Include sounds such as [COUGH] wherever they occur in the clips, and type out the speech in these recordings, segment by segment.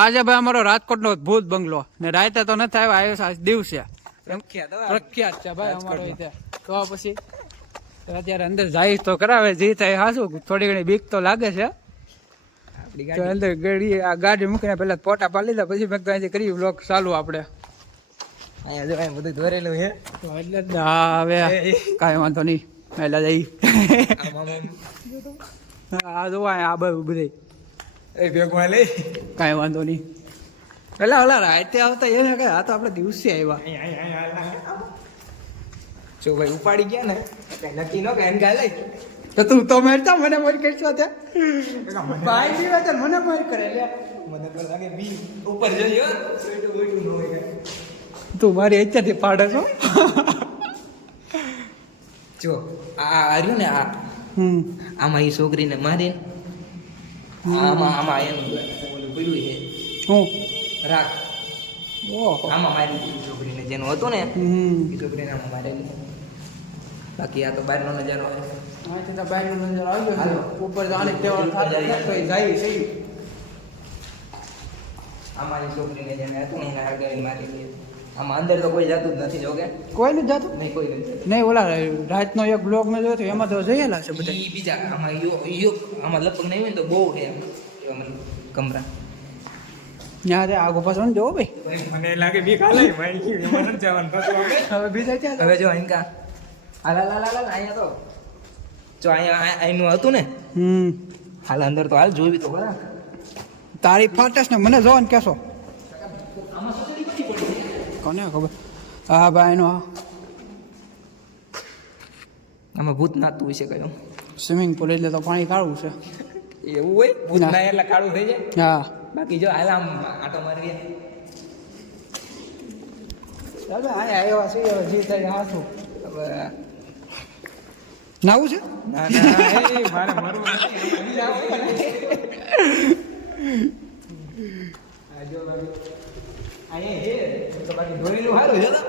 આજે ભાઈ અમારો રાજકોટનો ભૂત બંગલો. ને રાતે તો નથી આવ્યો આવ્યો આજ દિવસે. પ્રખ્યાત છે ભાઈ અમારો રીતે તો પછી અત્યારે અંદર જાય તો કરાવે જે થાય હાસું થોડી ઘણી બીક તો લાગે છે. તો અંદર ગાડી આ ગાડી મૂકીને પેલા ફોટા પાડી લીધા પછી મેં કીધું કરી બ્લોક ચાલુ આપણે. અહીંયા જો બધું દોરેલું છે. એટલે હા હવે કાંઈ વાંધો નહીં. પહેલા જઈ. આ જોવા આ બધું બધે એ ભેગવા લઈ કાંઈ વાંધો નહીં. પેલા ઓલા રાતે આવતા એને કઈ આ તો આપણે દિવસે આવ્યા. જો ભાઈ ઉપાડી ગયા ને નક્કી નો કે એને ગાલે. તો તું તો મેરતા મને મર કરશો ત્યાં ભાઈ બી વાત મને મર કરે લે. મને તો લાગે બી ઉપર હોય તું મારી અત્યારથી પાડે છો? જો આ આર્યું ને આ. હમ. આમાં એ છોકરીને મારીને આમાં આમાં એનું ઓલું પડ્યું છે. શું? રાખ. આમાં મારી છોકરીને જેનું હતું ને એ છોકરીને આમાં મારેલી બાકી આ તો બહારનો નજારો અહીંથી તો બાઈકનો નજારો આવી ગયો ઉપર જાણે તેવડ થાતો ઉપર તો એ જાય છે આમાં એ છોકરીને જેને હતું ને એને મારી મારેલી આમાં અંદર તો કોઈ જતું જ નથી જોકે કોઈ નથી જાતું? નહીં કોઈ નહીં ઓલા રાતનો એક બ્લોગ મેં જોયો હતો એમાં તો જોયેલા છે બધા. ઈ બીજા આમાં યો આમાં લગભગ નહીં હોય ને તો બહુ છે કમરા. ત્યાં તે આગો પાછો ને જોવો ભાઈ? મને લાગે બી ભાઈ એમાં જવાનું પાછું હવે. બીજા ક્યાં હવે જો હાલ હાલ અહીંયા તો. જો અહીંયા અહીંનું હતું ને? હમ. હાલ અંદર તો હાલ જોવી તો તારી ફાટસ ને મને જોવાનું કેશો કોને ખબર? હા ભાઈ નો આમાં ભૂત નાતું વિશે કયું સ્વિમિંગ પુલ એટલે તો પાણી કાળું છે. એવું હોય? ભૂત ના. ના એટલે કાળું થઈ જાય? હા. બાકી જો હાલ આમ આટો મારવી ચાલો અહીંયા આવ્યા છે હવે જે થાય હાથું હવે નાવું છે? ના ના મારે મરવું નથી. [LAUGHS] અહીંયા હે તો બાકી દોરેલું સારું છે તો?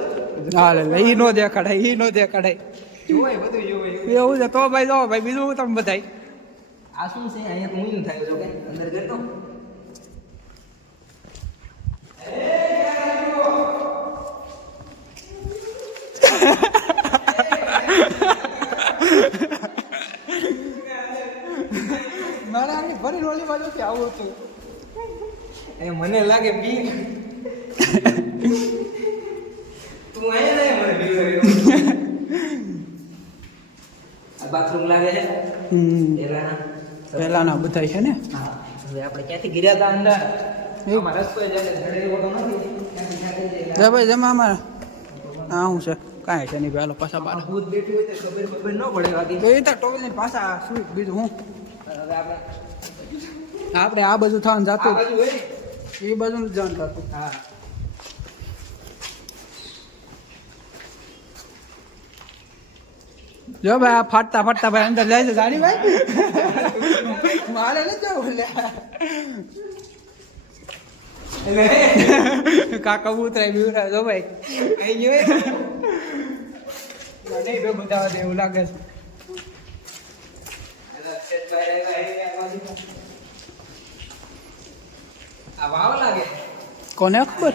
હા લે ઈ નો દેખાડાય ઈ નો દેખાડાય બધું એવું છે? તો ભાઈ જો ભાઈ બીજું હું બધાય આ શું છે? અહીંયા હું થાય જો કે અંદર કરતો મારા આની ફરી રોલી બાજુ આવું હતું. મને લાગે બી બાથરૂમ લાગે છે? પહેલાના બધાય છે ને? હવે આપણે ક્યાંથી ગિર્યા હતા અંદર? ભાઈ જમા અમારે. હા હું છે. કાંઈ છે નહીં પેલો પાછા બાર. ભૂત બેઠું હોય તો ખબર ખબર ન પડે બાકી તો એ તો ટોવેલની પાછા શું બીજું હું? આપણે આ બધું થવાનું જાતું? એ બાજુ જ જવાનું થતું હા જો ભાઈ આ ફાટતા ફાટતા ભાઈ અંદર જાય છે ગાડી ભાઈ મારે નથી જવું લે કાકા ઉતરાય બીવરાય જો ભાઈ અહીં ગયો હોય? નહીં બે બધા દે એવું લાગે છે આ વાવ લાગે કોને અકબર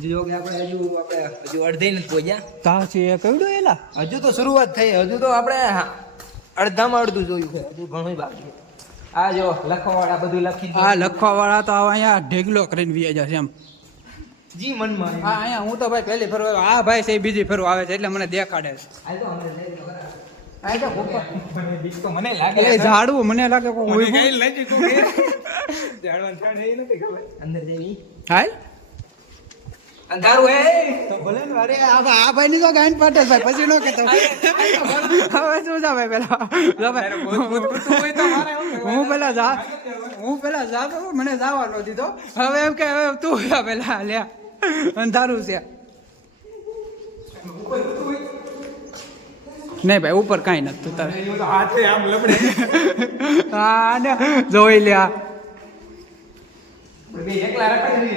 હજુ આપણે હજુ આપણે હજુ અડધે નથી પહોંચ્યા. કા છે એ કવડો એલા? હજુ તો શરૂઆત થઈ હજુ તો આપણે અડધામાં અડધું જોયું છે હજુ ઘણું બાકી આ જો લખવાવાળા બધું લખી આ લખવા વાળા તો આવા અહીંયા ઢેગલો કરીને વી જાય છે એમ. જી મનમાં હા અહીંયા હું તો ભાઈ પહેલી ફરવા. આ ભાઈ છે બીજી ફરવા આવે છે એટલે મને દેખાડે છે. મને બીક તો મને લાગે ઝાડવું મને લાગે કોઈ હોય. કઈ લાગી તું કે થાણ એ નથી ખબર. અંદર જઈ. હાલ? અંધારું હે? તો ભલે ને અરે આ આ ભાઈ ની તો પાટે ભાઈ પછી નો કેતો હવે શું ભાઈ પેલા? જો ભાઈ કહેવાય. હું પેલા જા હું પેલા જાતો મને જવા નો દીધો. હવે એમ કે હવે તું જા પેલા લ્યા. અંધારું છે. નહીં ભાઈ ઉપર કાંઈ નથી તું તારે. હાથે આમ લબડે હા ને જોઈ લ્યા બે એકલા રખાય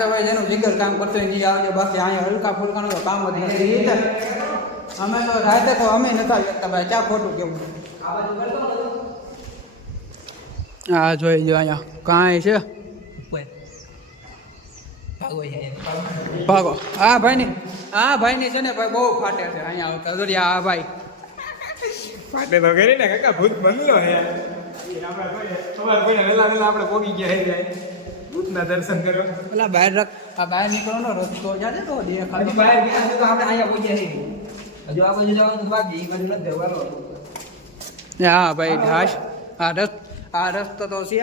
તો ભાઈ જેનું જીગર કામ કરતો હોય નહીં આવજો. બાકી અહીંયા હલકા ફુલકાનું તો કામ જ નથી. અમે તો રાતે તો અમે નતા ભાઈ ક્યાં ખોટું કેવું? હા જોઈ જો અહીંયા. કાંઈ છે? ભાગો આ ભાઈ ભાગો. આ ભાઈની આ ભાઈની છે ને ભાઈ બહુ ફાટે છે. અહીંયા આવતા જોરી આ ભાઈ. ફાટે તો કરી ને કાકા ભૂત બનલો હે સવાર કોઈને વહેલા વહેલા આપણે પોગી ગયા હે જાય ભૂતના દર્શન કરો પેલા બહાર રખ. આ બહાર નીકળવાનો રસ્તો જાજે તો હજી દેખાય બહાર ગયા તો આપણે અહીંયા પહોંચ્યા છીએ. હજુ આ બાજુ જવાનું બાકી એ બાજુ નથી જવાનું. હા ભાઈ ઢાશ આ રસ્તો આ રસ્તો તો છે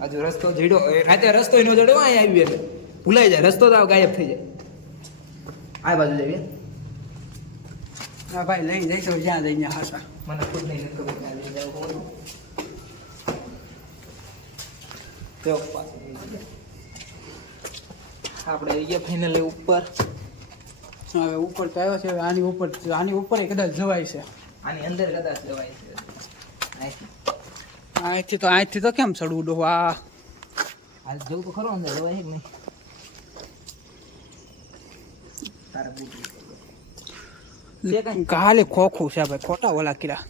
હજુ રસ્તો જીડો એ રાતે રસ્તો નો જડો અહીંયા આવી એટલે ભૂલાઈ જાય રસ્તો તો ગાયબ થઈ જાય. આ બાજુ જઈએ. હા ભાઈ લઈ જઈશું જ્યાં જઈને હાસા. મને ખુદ નહીં ખબર ક્યાં લઈ જાવ તો. આપણે આવી ગયા ફાઇનલી ઉપર. હવે ઉપર તો આવ્યો છે આની ઉપર આની ઉપર કદાચ જવાય છે. આની અંદર કદાચ જવાય છે. અહીંથી. તો અહીંથી તો કેમ ચડવું ડો આ હાલ જવું તો ખરો અંદર કે નહીં? કાલે ખોખું છે ભાઈ ખોટા ઓલા કીરા.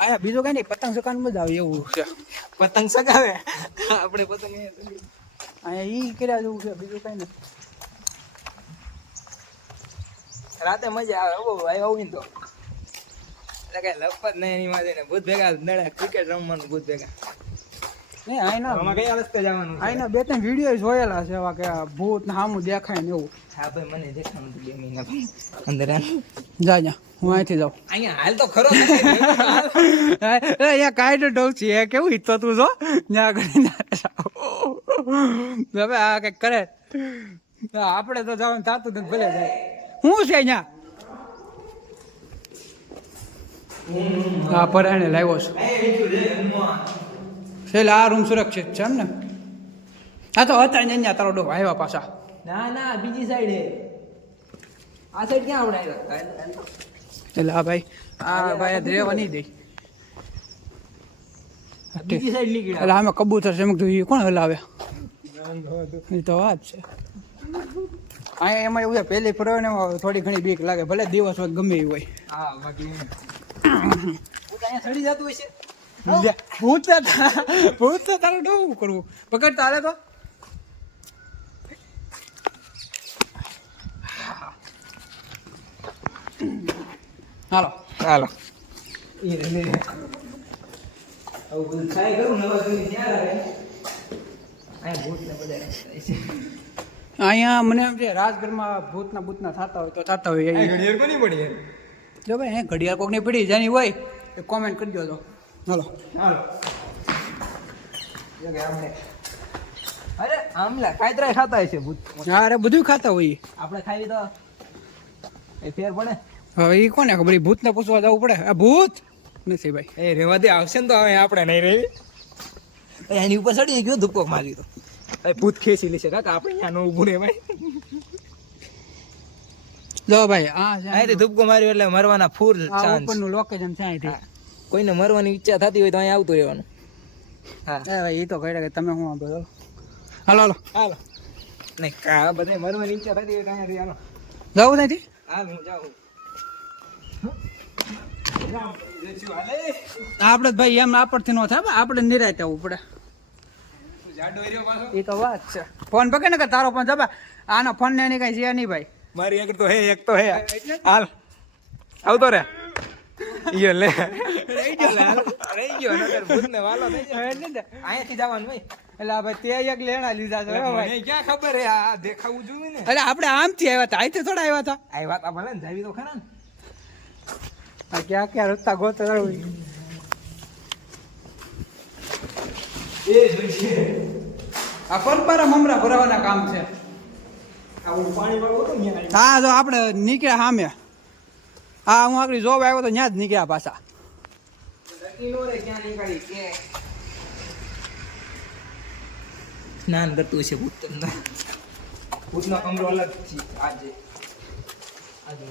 આયા બીજું કઈ નહીં પતંગ સકાન મજા આવે એવું છે. પતંગ સગાવે આપણે પતંગ અહીંયા ઈ કર્યા જેવું છે બીજું કઈ નથી. રાતે મજા આવે. ઓ ભાઈ આવું ને તો. એટલે કઈ લપત નહીં એની માં ને ભૂત ભેગા નડે ક્રિકેટ રમવાનું ભૂત ભેગા. નહીં આઈના આમાં રસ્તે જવાનું આઈના બે ત્રણ વીડિયો જોયેલા છે એવા કે ભૂત ને સામું દેખાય ને એવું. હા ભાઈ મને દેખાણું હતું બે મહિના અંદર જા જા હું અહીંથી જાઉં. અહીંયા હાલ તો ખરો. અહીંયા કાંઈ તો ડોવ છે કેવું ઈતો તું જો? ત્યાં આગળ હવે આ કંઈક કરે. આપણે તો જવાનું થતું નથી ભલે જાય. શું છે અહીંયા? હા પરાણે લાવ્યો છું. છેલ્લે આ રૂમ સુરક્ષિત છે એમ ને? હા તો હતા ને અહીંયા તારો ડો આવ્યા પાછા. ના ના બીજી સાઈડ આ સાઈડ ક્યાં આપણે એટલે આ ભાઈ આ ભાઈ આ રહેવા નહીં દે. બીજી સાઈડ નીકળ્યા. એટલે આમાં કબૂતર છે મેં કીધું કોણ હલાવે? તો વાત છે. અહીંયા એમાં એવું છે પહેલી એમાં થોડી ઘણી બીક લાગે ભલે દિવસ હોય ગમે એ હોય. હા બાકી અહીંયા સડી જતું હશે છે. ભૂત ભૂત તો તારું ડોવું કરવું. પકડ તારે તો. હાલો. હાલો. આવું બધું થાય કરું નવા ત્યાં ભૂત ને બધા અહીંયા મને એમ છે રાજગઢમાં ભૂતના ભૂતના થતા હોય તો થતા હોય. ઘડિયાળ કોની પડી જો ભાઈ એ ઘડિયાળ કોકની પડી જેની હોય એ કોમેન્ટ કરી દો હાલો. હાલો. આપણે અરે આમલા કાયતરા ખાતા હશે ભૂત. હા અરે બધું ખાતા હોય. આપણે ખાઈ તો એ ફેર પડે. હવે એ કોને ખબર ભૂતને પૂછવા જવું પડે? આ ભૂત? નથી ભાઈ. એ રેવા દે આવશે ને તો હવે આપણે નહીં રહેવી એની ઉપર ચડી ગયો ધુક્કો મારી તો. ભૂત ખેંચી લેશે કાકા આપણે અહીંયા નો ઊભું ભાઈ જો ભાઈ આ અહીંથી ધૂપકો માર્યો એટલે મરવાના ફૂલ ચાન્સ ઉપરનું લોકેશન છે અહીંથી કોઈને મરવાની ઈચ્છા થતી હોય તો અહીં આવતું રહેવાનું. હા. એ ભાઈ એ તો કહી કે તમે હું આપો હાલો હાલો. હાલો. નહીં કા બધે મરવાની ઈચ્છા થતી હોય તો અહીંયાથી હાલો. જાવું ત્યાંથી હાલ હું જાઉં. આપણે જ ભાઈ એમ આપડથી નો થાય આપણે નિરાય આવવું પડે. એ તો વાત છે. ફોન પકડ ને કે તારો ફોન જબા. આનો ફોન ને એની કઈ છે નહીં ભાઈ. મારી એક તો હે એક તો હે. હાલ. આવતો રે. ઈયો લે. રહી ગયો નકર ભૂતને વાલો થઈ જાય. એટલે અહીંયાથી જવાનું ભાઈ એટલે આ ભાઈ તે એક લેણા લીધા છે ભાઈ. ક્યાં ખબર હે આ દેખાવું જોઈએ ને. એટલે આપણે આમથી આવ્યા હતા અહીંથી થોડા આવ્યા હતા. આવ્યા હતા ભલે ને જાવી તો ખરા ને. આ ક્યાં ક્યાં રસ્તા ગોતો આ પરપરા મમરા ભરાવાના કામ છે. આવું પાણી વાળું હતું ત્યાં હા જો આપણે નીકળ્યા સામે. હા હું આગળ જોબ આવ્યો તો ત્યાં જ નીકળ્યા પાછા. નક્કી નો રે ક્યાં નીકળી કે? સ્નાન કરતું છે ભૂત તમને ભૂતનો કમરો અલગ છે આજે. આજે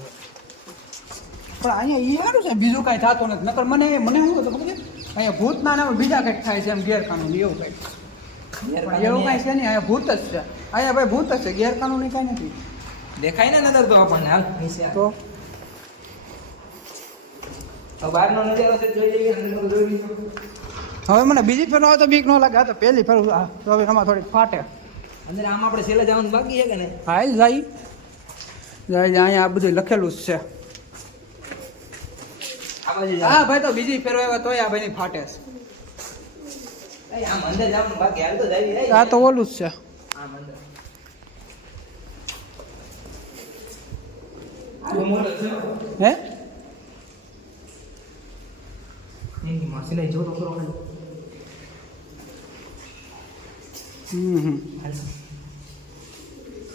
પણ અહીંયા એ સારું છે બીજું કાંઈ થતું નથી. નકર મને મને શું હતું ખબર છે? અહીંયા ભૂતના નામે બીજા કંઈક થાય છે એમ ગેરકાનૂની એવું કંઈક. એવું કાંઈ છે નહીં અહીંયા ભૂત જ છે. અહીંયા ભાઈ ભૂત જ છે ગેરકાનૂની કાંઈ નથી. દેખાય ને નજર તો આપણને હાલ તો? હવે બહારનો નજારો છે જોઈ મને બીજી ફેર આવે તો બીક ન લાગે. તો પહેલી ફેર તો હવે આમાં થોડીક ફાટે. અંદર આમ આપણે છેલ્લે જવાનું બાકી છે કે ને હાલ જાય. જાય અહીંયા આ બધું લખેલું જ છે. હા. ભાઈ તો બીજી ફેરવાય તોય આ ભાઈની ફાટે છે. આ તો ઓલું જ છે. હે માસીને જો તો ખરો ખાલી. હમ હમ હાલ.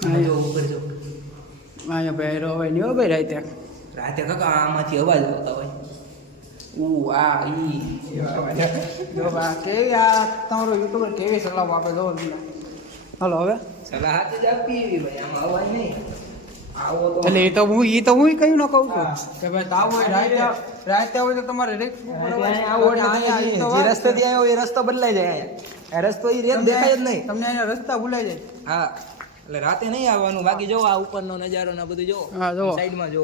આમાં જો ઉપર જો. અહીંયા ભાઈ રો નહીં હો ભાઈ રાતે રાતે કાકા આમાંથી અવાજ આવતા હોય ઉ આ ઈ. જો બા કેવી આ તમારો યુટ્યુબર કેવી સલાહ આપે જો હાલો હવે. સલાહ હાથે જ આપી એવી ભાઈ આમાં અવાજ નહીં. આવો એટલે એ તો હું એ તો હું કયું ન કહું છું. કે ભાઈ તાવ હોય રાતે રાતે હોય તો તમારે રસ્તેથી આવ્યો એ રસ્તો બદલાઈ જાય આ રસ્તો એ રેત દેખાય જ નહીં. તમને અહીંયા રસ્તા ભૂલાઈ જાય. હા. એટલે રાતે નહીં આવવાનું બાકી જો આ ઉપરનો નજારો ને બધું જો હા જો સાઈડમાં જો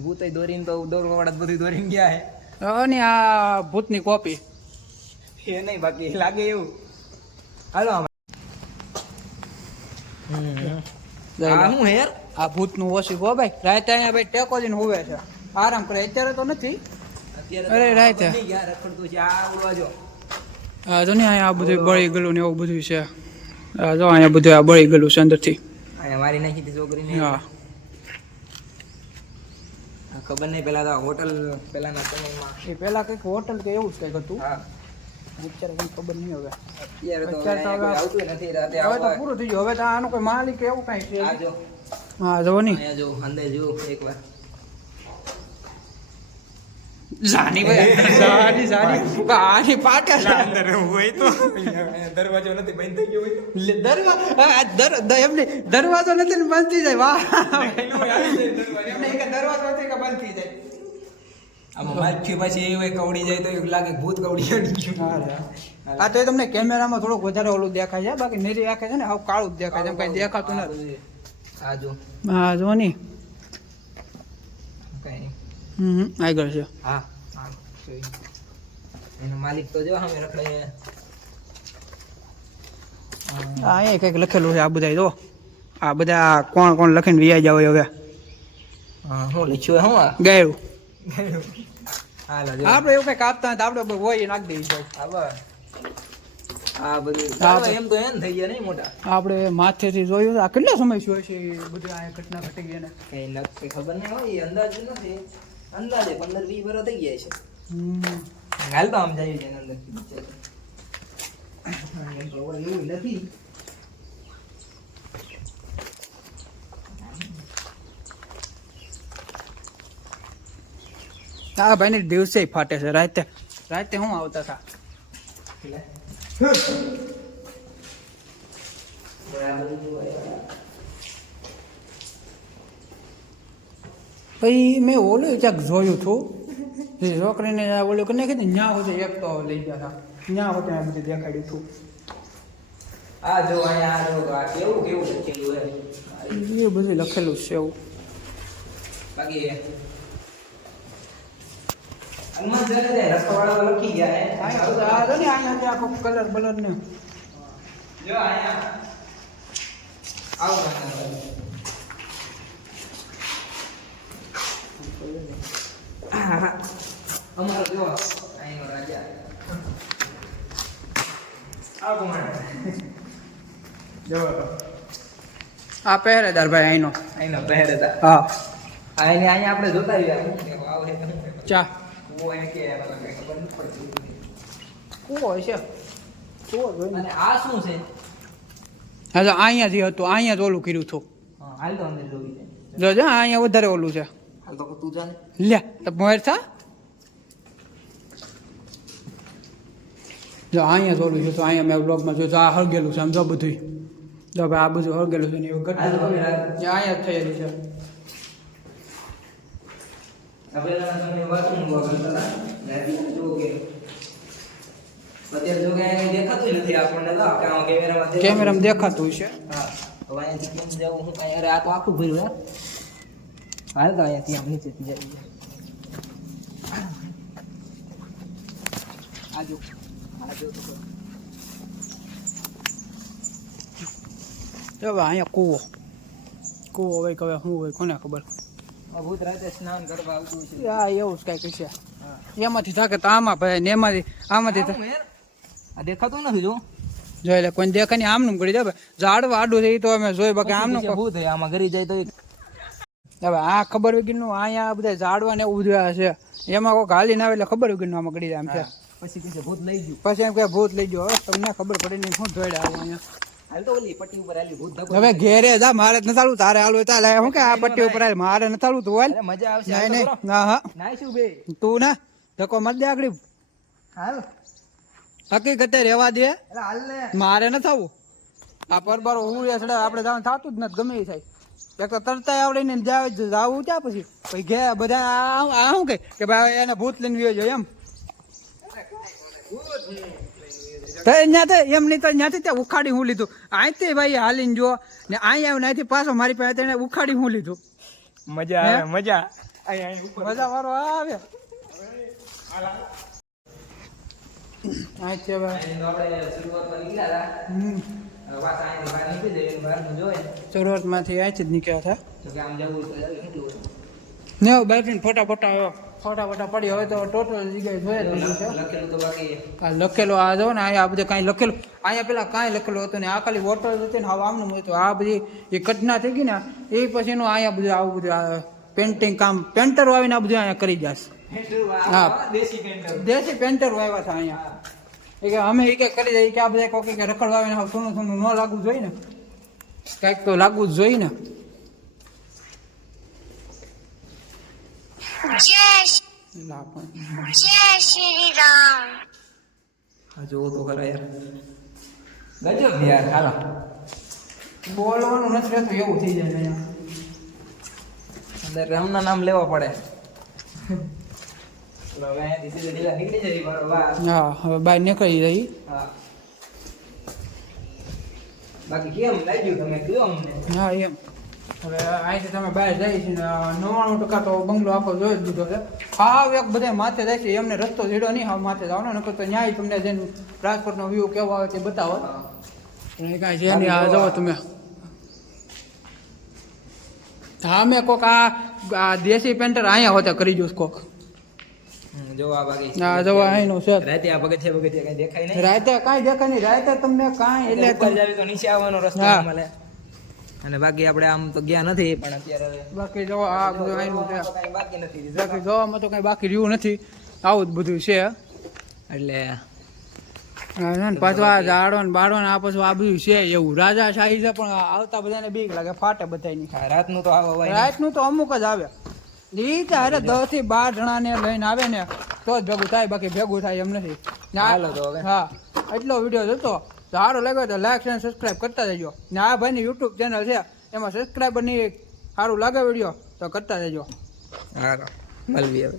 ભૂતય દોરીને તો દોરવાળા બધું દોરીને ગયા હે. અને આ ભૂતની કોપી એ નહીં બાકી લાગે એવું. હાલો આ શું હેર? આ ભૂતનું ઓછી હો ભાઈ. રાતે અહીંયા ભાઈ ટેકો દઈને હોવે છે. આરામ કરે. અત્યારે તો નથી. અત્યારે અરે, રાતે. આ જો. ને અહીંયા આ બધું બળી ગયેલું ને એવું બધું છે. જો અહીંયા બધું આ બળી ગયેલું છે અંદરથી. અહીંયા મારી નાખી હતી છોકરીને. હા. ખબર નહીં પેલા તો હોટલ પેલાના સમયમાં. એ પેલા કંઈક હોટલ કે એવું જ કંઈક હતું. હા. અત્યારે કંઈ ખબર નહીં હવે. અત્યારે તો હવે- આવતું નથી રાતે હવે તો પૂરું થઈ ગયું. હવે તો આનું કોઈ માલિક એવું કાંઈ છે? હા જો નહીં જો અંદર જો એકવાર. જાની ભાઈ. [LAUGHS] જાની જાની. આની પાટા અંદર હોય તો. દરવાજો નથી બંધ થઈ ગયો હોય દરવાજો દરવા દર દ- દરવાજો નથી ને બંધ થઈ જાય. વાહ. એમને એક દરવાજો નથી કે બંધ થઈ જાય. આમાં પાછી હોય કવડી જાય તો એવું લાગે ભૂત કવડી અડી ગયું. આ તો એ તમને કેમેરામાં થોડુંક વધારે ઓલું દેખાય છે. બાકી નેરી આંખે છે ને આવું કાળું જ દેખાય છે. એમ કઈ દેખાતું નથી. આ જો. હા જો નહીં કઈ નહીં. હમ હમ, આગળ છે હા. જોઈ. એનો માલિક તો જો સામે રખડે છે. આ કંઈક લખેલું છે આ બધા જો. આ બધા કોણ કોણ લખીને વ્યાજ આવે હવે. હું લખ્યું હું ગાયું. હાલો જો. આપણે એવું કઈ કાપતા નથી આપણે હોય નાખી દેવી છે. આ બધું એમ તો એમ થઈ ગયા નહીં મોટા. આપણે માથેથી જોયું આ કેટલો સમય થયો છે બધી આ ઘટના ઘટી ગઈ ને કઈ નક્કી ખબર નહીં હોય એ અંદાજ નથી. અંદાજે પંદર વીસ વર્ષ થઈ ગયા છે. હાલ તો આમ જાય છે એના અંદર એવું નથી. આ ભાઈને દિવસે ફાટે છે. રાતે રાતે હું આવતા હતા? પછી મેં ઓલું ક્યાંક જોયું હતું. છોકરીને આ ઓલું કરીને કીધું ન્યા હોતે એક તો લઈ ગયા હતા. ન્યા હોતે આ બધું દેખાડ્યું હતું. આ જો અહીંયા આ જો આ કેવું કેવું લખેલું હે? એ બધું લખેલું છે એવું. બાકી હનુમાન ચાલીસા રસવાળા લખી ગયા હે. આ જો ને અહીંયા આખો કલર બલર ને. જો અહીંયા આવો નાના. અમારો જો અહીંનો રાજા આ કુમાર જો આ પહેરેદાર ભાઈ અહીંનો અહીંનો પહેરેદાર હતા હા આ એને અહીંયા આપણે જોતા તો ચા ઓ એ કે ખબર નથી પડતી કુવો છે કુવો જોઈને અને આ શું છે હા તો અહીંયા જે હતું અહીંયા જ ઓલું કર્યું હતું હા હાલ તો અંદર જોઈ છે જો જો અહીંયા વધારે ઓલું છે હાલ તો તું જાને લે તો મોર થા જો અહીંયા થોડું છે તો અહીંયા મેં બ્લોગમાં જો આ હળગેલું છે આમ જો બધું જો ભાઈ આ બધું હળગેલું છે ને એવું ઘટના અહીંયા જ થયેલી છે. કેમેરામાં દેખાતું છે આ તો આખું ભર્યું હે? હાલ તો અહીંયાથી આમ જઈએ આજો તો ખરો. અહીંયા કૂવો. કૂવો હોય કે હવે શું હોય કોને ખબર? ભૂત રાતે સ્નાન કરવા આવતું છે હા એવું જ કાંઈક છે. એમાંથી થાકે તો આમાં ભાઈ ને એમાંથી આમાંથી આ દેખાતું નથી જો. જોઈ લે કોઈ દેખાય નહીં આમનું કરી દે ઝાડવા આડું થઈ તો અમે જોઈ બાકી આમનું ભૂત હે આમાં ઘરી જાય તો હવે આ ખબર વગરનું અહીંયા બધા ઝાડવા ને એવું છે. એમાં કોઈ ગાલી હાલીને આવે એટલે ખબર વગરનું આમાં ગળી જાય આમ છે. પછી કે ભૂત લઈ ગયું. પછી એમ કે ભૂત લઈ ગયો. તમને ખબર પડી નહીં શું જોડે આવું અહીંયા. હાલ તો ઓલી પટ્ટી ઉપર આલી ભૂત ધક્કો હવે ઘેરે જા મારે ન નતાળું તારે હોય તારે શું કે આ પટ્ટી ઉપર હાલ? મારે નતાળું તું હાલ? અરે મજા આવશે નહીં. ના હા બે? તું ના ધકો મત દે આગળ. હાલ. હકીકતે રહેવા દે. હાલ મારે ન થવું આ પરબારો ઉડે આપડે આપણે જવાનું થતું જ નથી ગમે એ થાય. એક તો તરતાય આવડે ને જાવ જાવું ત્યાં પછી? પછી ઘે બધા આ શું કહે? કે ભાઈ એને ભૂત લઈને વ્યો એમ. તો અહીંયા તો તો ત્યાંથી ત્યાં ઉખાડી હું લીધું. અહીંથી ભાઈ હાલીને જો ને અહીંયા આવીને અહીંથી પાછો મારી પાસે તેને ઉખાડી હું લીધું. મજા? આવે મજા. મજા વાળો આવે. અહીંથી હવે શરૂઆતમાંથી અહીંથી જ નીકળ્યા હતા. ને બેઠીને ફોટા ફોટા ફોટા ફોટા પડી હવે તો ટોટલ જગ્યાએ જોઈએ જ લીધું લખેલું તો બાકી. આ લખેલો આ જો ને અહીંયા આ બધું કાંઈ લખેલું અહીંયા પેલા કાંઈ લખેલું હતું ને આ ખાલી વોટર હતી ને હવે આમનું હતું. આ બધી એ ઘટના થઈ ગઈ ને એ પછીનું અહીંયા બધું આવું બધું પેન્ટિંગ કામ પેન્ટર વાવીને આ બધું અહીંયા કરી જશે. હા. દેશી પેન્ટર વાવ્યા પેન્ટરો છે અહીંયા. એ કે અમે એ કે કરી દઈએ કે આ બધા કોઈ કે રખડવા આવીને આવું સોનું સોનું ન લાગવું જોઈએ ને. કાંઈક તો લાગવું જ જોઈએ ને. જય તો ખરા યાર. ગજબ યાર હાલા. બોલવાનું નથી રહેતું એવું થઈ જાય યાર અંદર નામ લેવા પડે. હા હવે બહાર નીકળી રહી બાકી કેમ લાગ્યું તમે કયો અમને? હા એમ. હવે અહીંથી તમે બહાર જાય છે ને નવ્વાણું ટકા તો બંગલો આખો જોઈ જ દીધો છે. હા એક બધા માથે જાય છે એમને રસ્તો ઝીડો નહીં હા માથે જવાનો નકર તો ન્યાય તમને જેમ રાજકોટનો વ્યૂ કેવો આવે તે બતાવો. કાંઈ છે નહીં આ જાઓ તમે. અમે કોક આ આ દેશી પેન્ટર અહીંયા હોતા કરી જોશ કોક. આ બાકી આ જવા અહીંનું છે. રાતે આ પગથિયા પગથિયા કઈ દેખાય નહીં? રાતે કાંઈ દેખાય નહીં રાતે તમને કાંઈ એટલે જાવી તો નીચે આવવાનો રસ્તો મળે અને બાકી આપણે આમ તો ગયા નથી પણ અત્યારે બાકી જો આ બધું છે. બાકી નથી બાકી જોવામાં તો કઈ બાકી રહ્યું નથી. આવું જ બધું છે. એટલે પાછું આ ઝાડો ને બાળો ને આ પાછું આ બધું છે એવું. રાજા શાહી છે પણ આવતા બધાને બીક લાગે ફાટે બધાની રાતનું તો આવે રાતનું તો અમુક જ આવે. ઈ અરે દસથી બાર જણાને લઈને આવે ને તો જ ભેગું થાય બાકી ભેગું થાય એમ નથી. હા એટલો વીડિયો જોતો. સારો લાગ્યો તો લાઈક અને સબસ્ક્રાઈબ કરતા જજો. ને આ ભાઈની યુટ્યુબ ચેનલ છે, એમાં સબસ્ક્રાઈબરની સારું લાગે વીડિયો તો કરતા જજો. સારું મળવી હવે.